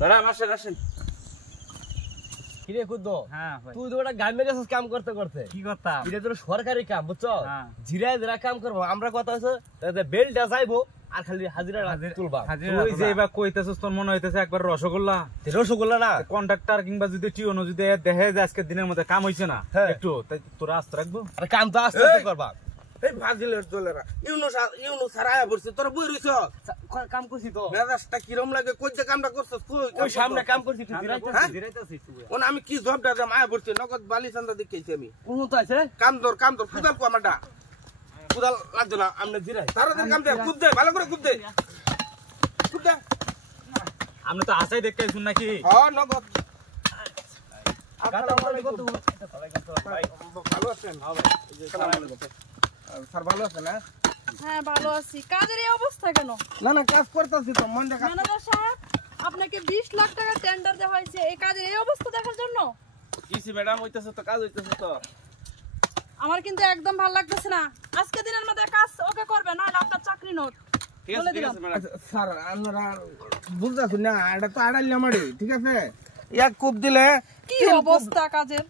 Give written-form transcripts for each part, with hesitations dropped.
দাঁড়া মাসের আসেন। কিরে খুদ্দো, হ্যাঁ তুই তো ওটা গ্রামে গেছিস কাম করতে করতে। কি করতাম? এটা তো সরকারি কাম, বুঝছো? হ্যাঁ। জিরায় জিরা কাম করবো আমরা, কথা আছে বেলটা যাইবো আর খালি হাজিরা তুলবা। তুই যে এবার কইতেছিস তোর মনে হইতেছে একবার রসগোল্লা রসগোল্লা না, কন্ট্রাক্টর কিংবা যদি টিওনো যদি দেখে যে আজকে দিনের মধ্যে কাম হইছে না একটু, তাই তোরা আস্তে রাখবো। আরে কাম তো আস্তে আস্তে করবা। এই ফাজিলের দলেরা ইউনুস আর আয়া বসছে, তোরা বই রইছ। কাম করছি তো, মেজাজটা কিরম লাগে, কই যে কামটা করছস তুই? ওই সামনে কাম করছি তুই হ্যাঁ? জিরাইতেছিস তুই। ওন আমি কি জবটা দাম আয়া বসছে, নগদ বালি চান্দা দেখেছি আমি। কোন তো আছে কাম দর কুদাল কো আমারটা। কুদাল লাগতো না, আমনে জিরাই। তাড়াতাড়ি কাম দে, কুদ দে, ভালো করে কুদ দে। কুদ দে। আপনি তো আশাই দেখতে শুন নাকি? হ্যাঁ নগদ। কাটা মারি কত ভালো আছেন? স্যার ভালো আছেন না? হ্যাঁ ভালো আছি। কাজের এই অবস্থা কেন? না না, কাজ করতেছি তো, মন দেখা। ম্যানেজার সাহেব, আপনাকে 20 লাখ টাকা টেন্ডার দেওয়া হয়েছে এই কাজের এই অবস্থা দেখার জন্য? কিছি ম্যাডাম, হইতেছে তো, কাজ হইতেছে তো। আমার কিন্তু একদম ভালো লাগতেছে না। আজকে দিনের মধ্যে কাজ ওকে করবে না, আপনার চাকরি নোট বলে দিলাম। স্যার আপনারা বুঝতেছেন না, এটা তো আড়াইলে আমারই, ঠিক আছে? এক কূপ দিলে কি অবস্থা কাজের?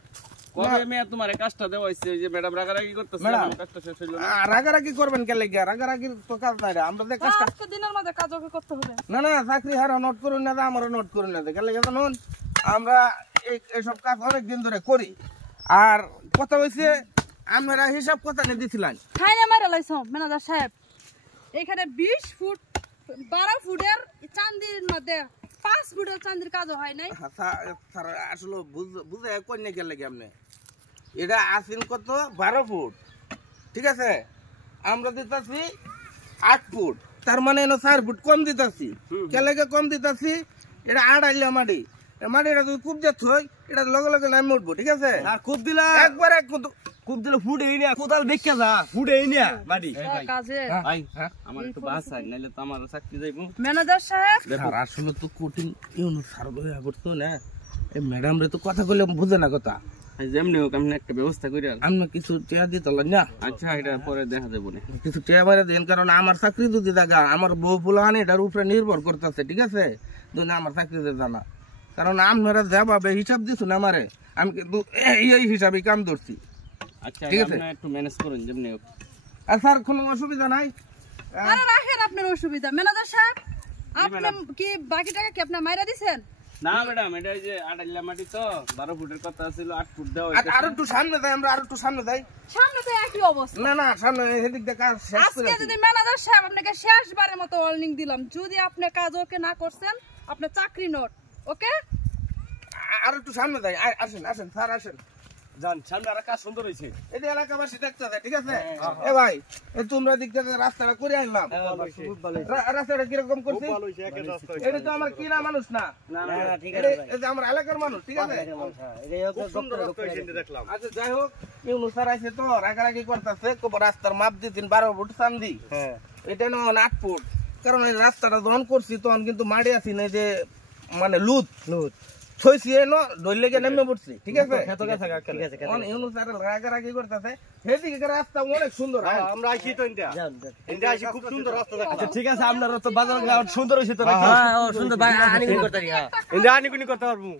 কবে মেয়ে তোমার কাজটা দেওয়া হইছে? ওই যে ম্যাডাম রাগারাগি করতেছে, ম্যাডাম কাজটা শেষ হইলো না। রাগারাগি করবেন কে লেগে? রাগারাগির তো কাজ নাই রে, আমরা যে কাজটা। আজকে দিনের মধ্যে কাজ ওকে করতে হবে। না না, চাকরি হারা নোট করুন না, আমারও নোট করুন না, কে লেগে জানুন? আমরা এইসব কাজ অনেক দিন ধরে করি। আর কথা হয়েছে, আপনারা হিসাব কথা নিয়ে দিছিলেন। খাই না মারা লাইছো ম্যানেজার সাহেব। এখানে 20 ফুট 12 ফুটের চান্দির মধ্যে 5 ফুটের চান্দির কাজও হয় নাই। স্যার আসলে বুঝে কই না কে লেগে আপনি? এটা আসিন কত 12 ফুট, ঠিক আছে? আমরা দিতাছি 8 ফুট, তার মানে 4 ফুট কম দিতাছি। কে লেগে কম দিতাছি? এটা আড়াইলে মাটি, মাটিটা তুই কূপ যাচ্ছ, এটা লগে লগে নামে উঠবো, ঠিক আছে? আর খুব দিলা একবার এক খুব দিলে ফুটেই না, কোদাল দেখে যা ফুটেই না মাটি। কাজে ভাই আমার একটু বাসাই, নাইলে তো আমার চাকরি যাইবো। ম্যানেজার সাহেব, স্যার আসলে তো কঠিন ইউনুস স্যার হয়ে পড়তো না, এই ম্যাডাম রে তো কথা কইলে বুঝে না কথা। যেমনি হোক আপনি একটা ব্যবস্থা করে আর। আমরা কিছু টেয়া দিতে না, আচ্ছা এটা পরে দেখা যাবো না। কিছু টেয়া মারে দেন, কারণ আমার চাকরি যদি জায়গা, আমার বউ পোলাহান এটার উপরে নির্ভর করতেছে, ঠিক আছে? যদি আমার চাকরি জানা, কারণ আপনারা যাবে হিসাব দিচ্ছেন আমারে, আমি কিন্তু এই হিসাবে কাম ধরছি। আচ্ছা ঠিক আছে, আপনি একটু ম্যানেজ করুন যেমনি হোক। আর স্যার কোনো অসুবিধা নাই? আরে রাখেন আপনার অসুবিধা। ম্যানেজার সাহেব, আপনি কি বাকি টাকা কি আপনি মাইরা দিবেন? না ম্যাডাম, এটা যে আড়াইলা মাটি তো 12 ফুটের কথা ছিল, 8 ফুট দেওয়া আর আরো একটু সামনে যাই, আমরা আরো একটু সামনে যাই। সামনে তো একই অবস্থা। না না, সামনে সেদিক দিয়ে কাজ শেষ করে আজকে যদি ম্যানেজার সাহেব আপনাকে শেষবারের মতো ওয়ার্নিং দিলাম, যদি আপনি কাজ ওকে না করছেন, আপনার চাকরি নোট। ওকে? আরো একটু সামনে যাই। আসেন আসেন স্যার, আসেন জান, সামনে আর কাজ সুন্দর হইছে। এটা এলাকাবাসী দেখতেছে, ঠিক আছে? এ ভাই, তোমরা দিক থেকে রাস্তাটা করে আনলাম, রাস্তাটা কিরকম করছি? এটা তো আমার কিনা মানুষ না, এই যে আমার এলাকার মানুষ, ঠিক আছে? আচ্ছা যাই হোক, ইউনুস স্যার আছে তো রাগারাগি করতেছে, রাস্তার মাপ দিতেন 12 ফুট চান্দি, এটা না 8 ফুট। কারণ এই রাস্তাটা যখন করছি তখন কিন্তু মাড়ি আছি না, যে মানে লুত ছইছি এনো দইলে গিয়ে নেমে পড়ছি, ঠিক আছে? ইউনুস স্যার রাগারাগি করতেছে, সেদিকে রাস্তা অনেক সুন্দর। আমরা আইছি তো ইন্ডিয়া আইছি, খুব সুন্দর রাস্তা দেখা। আচ্ছা ঠিক আছে, আপনারা তো বাজার সুন্দর হইছে তো নাকি? হ্যাঁ সুন্দর ভাই, আনিকুনি করতে পারি। হ্যাঁ ইন্ডিয়া আনিকুনি করতে পারবো।